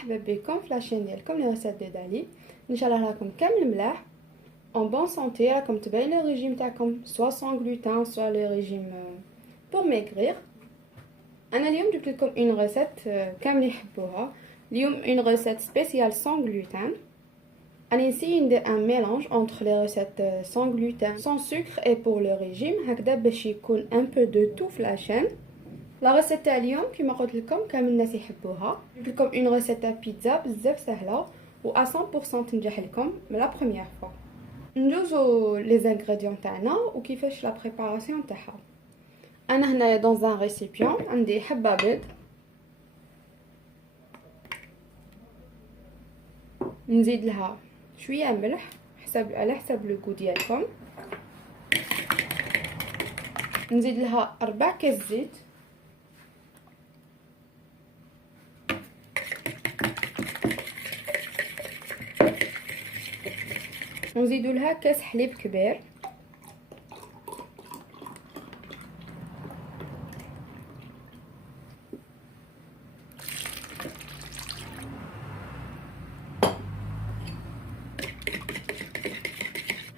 مرحبا بكم في لاشين ديالكم لي ريسيت دو دالي. نشرح لكم كامل ملاح اون بون سونتي. راكم تبعوا لي ريجيم تاعكم سوا سون غلوتين سوا لي ريجيم بور ميغرير. انا اليوم جبت لكم اون ريسيت كامل يحبوها. اليوم اون ريسيت سبيسيال سون غلوتين. انا نسي ندير ان ميلانج انتر لي ريسيت سون غلوتين سون سكر اي بور لو ريجيم، هكذا باش يكون ان بو دو تو في لاشين. لا ريسيت تاع اليوم كيما قلت لكم كامل الناس يحبوها. جبت لكم اون ريسيت تاع بيتزا بزاف سهله و 100% تنجح لكم من لا بروميير فوا. ندوزو لي زانغريديون تاعنا وكيفاش لا بريباراسيون تاعها. انا هنايا دون ان ريسيبيون عندي حبه بيض، نزيد لها شويه ملح على حسب لو غو ديالكم، نزيد لها 4 كاس زيت، ونزيدو لها كاس حليب كبير،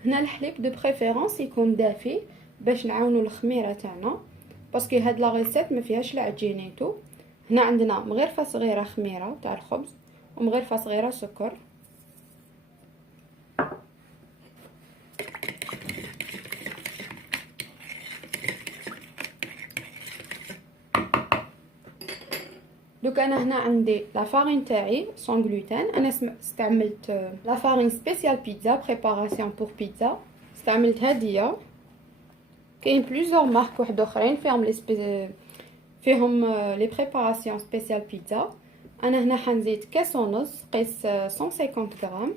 هنا الحليب دو بريفيرونس يكون دافي باش نعاونو الخميره تاعنا، باسكو هاد لا ريسيت ما فيهاش العجينيتو. هنا عندنا مغرفه صغيره خميره تاع الخبز ومغرفه صغيره سكر. دوك انا هنا عندي لا فارين تاعي سون غلوتين. انا استعملت لا فارين سبيسيال بيتزا بريباراسيون بور بيتزا، استعملت هاديه. كاين بليزيور مارك واحد اخرين فيهم لي بريباراسيون سبيسيال بيتزا. انا هنا حنزيد كاس ونص قيس 150 غرام.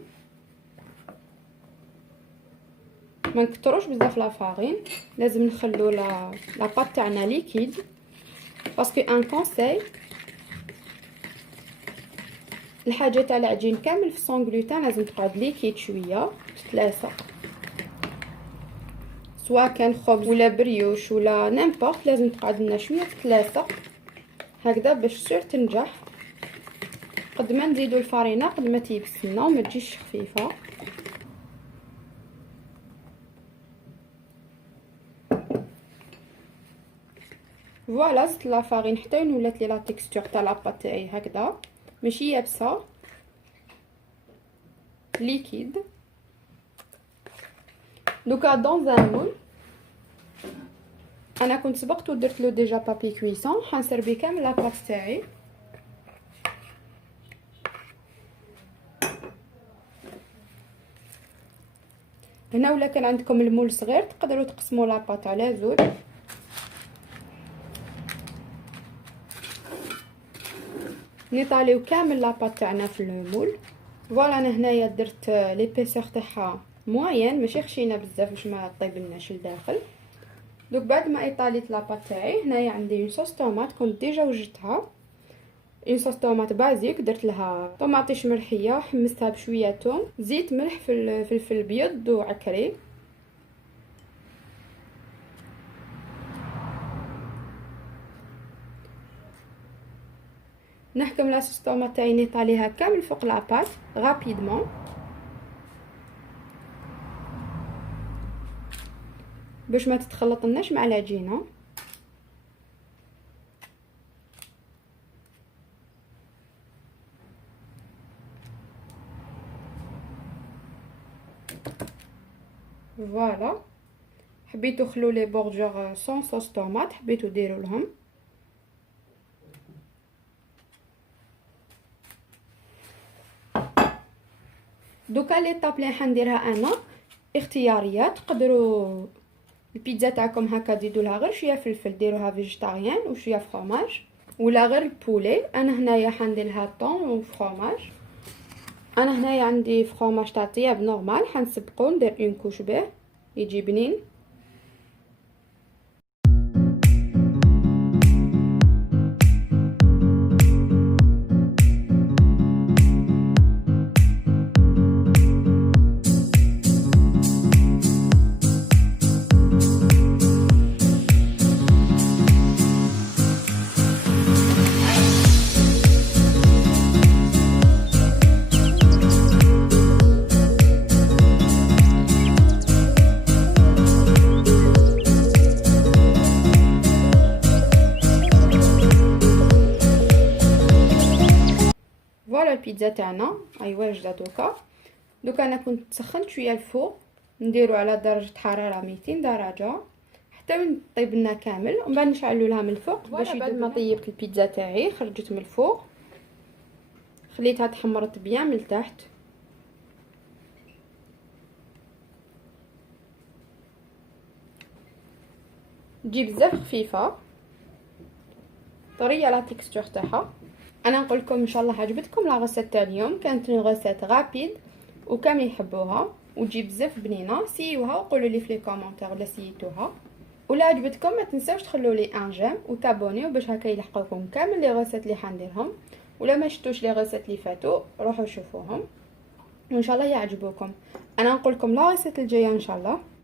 ما نكتروش بزاف لا فارين، لازم نخلو لا بات تاعنا ليكيد، باسكو ان كونساي الحاجه تاع العجين كامل في السون غلوتين لازم تقعد ليكيد شويه تتلاصق، سواء كان خبز ولا بريوش ولا نيمبورط، لازم تقعد لنا شويه تتلاصق هكذا باش سور تنجح. قد ما نزيدو الفارينه قد ما تيبس لنا وما تجيش خفيفه. فوالا زدت لا فارين حتى ولات لي لا تيكستور تاع لاباط تاعي هكذا ماشي يابسه ليكيد. دوكا دون ان مول انا كنت سبقت ودرت له ديجا بابي كويسون، حنسربي كامل لاباط تاعي. هنا ولا كان عندكم المول صغير تقدروا تقسموا لاباط على زوج. نيطاليو كامل لاباط تاعنا في المول. فوالا انا هنايا درت ليبيسور تاعها موين ماشي خشينه بزاف باش ما طيبلناش لداخل. دوك بعد ما ايطاليت لاباط تاعي هنايا عندي اون صوص طوماط كنت ديجا وجدتها، اون صوص طوماط بازيك. درت لها طوماطيش مرحيه، حمستها بشويه توم، زيت، ملح، فلفل ابيض وعكري. نحكم لا صوص طوماط تاعي نيطاليها كامل فوق لاباط غابيدمون باش ما تتخلطناش مع العجينه. فوالا حبيتو خلو لي بوردور سون صوص طوماط، حبيتو ديروا لهم. دوكا لي طاب لي حنديرها انا اختياريه، تقدروا البيتزا تاعكم هكا تزيدوا لها غير شويه فلفل، ديروها فيجيتاريان وشويه فرomاج ولا غير البولي. انا هنايا حندير لها طون وفرomاج. انا هنايا عندي فرomاج تاع طياب نورمال، حنسبقو ندير اون كوش به يجي بنين. فوالا البيتزا تاعنا هاي واجده دوكا. انا كنت سخنت شويه الفوق، نديرو على درجه حراره 200 درجه حتى طيب لنا كامل، ومن بعد نشعلوا لها من الفوق باش بعد ما طيبت البيتزا تاعي خرجت من الفوق، خليتها تحمرت بيان من التحت. تجي بزاف خفيفه طريه لا تيكستور تاعها. انا نقول لكم ان شاء الله عجبتكم لا غوسيت تاع اليوم، كانت غوسيت غابيد وكامل يحبوها وتجي بزاف بنينه. سيوها وقولوا لي في لي كومونتير ولا سيتوها، ولا عجبتكم ما تنساوش تخلوا لي ان جيم وتابونيو باش هكا يلحقوكم كامل لي غوسيت اللي حنديرهم. ولا ما شفتوش لي غوسيت اللي فاتوا روحوا شوفوهم وان شاء الله يعجبوكم. انا نقول لكم لا غوسيت الجايه ان شاء الله.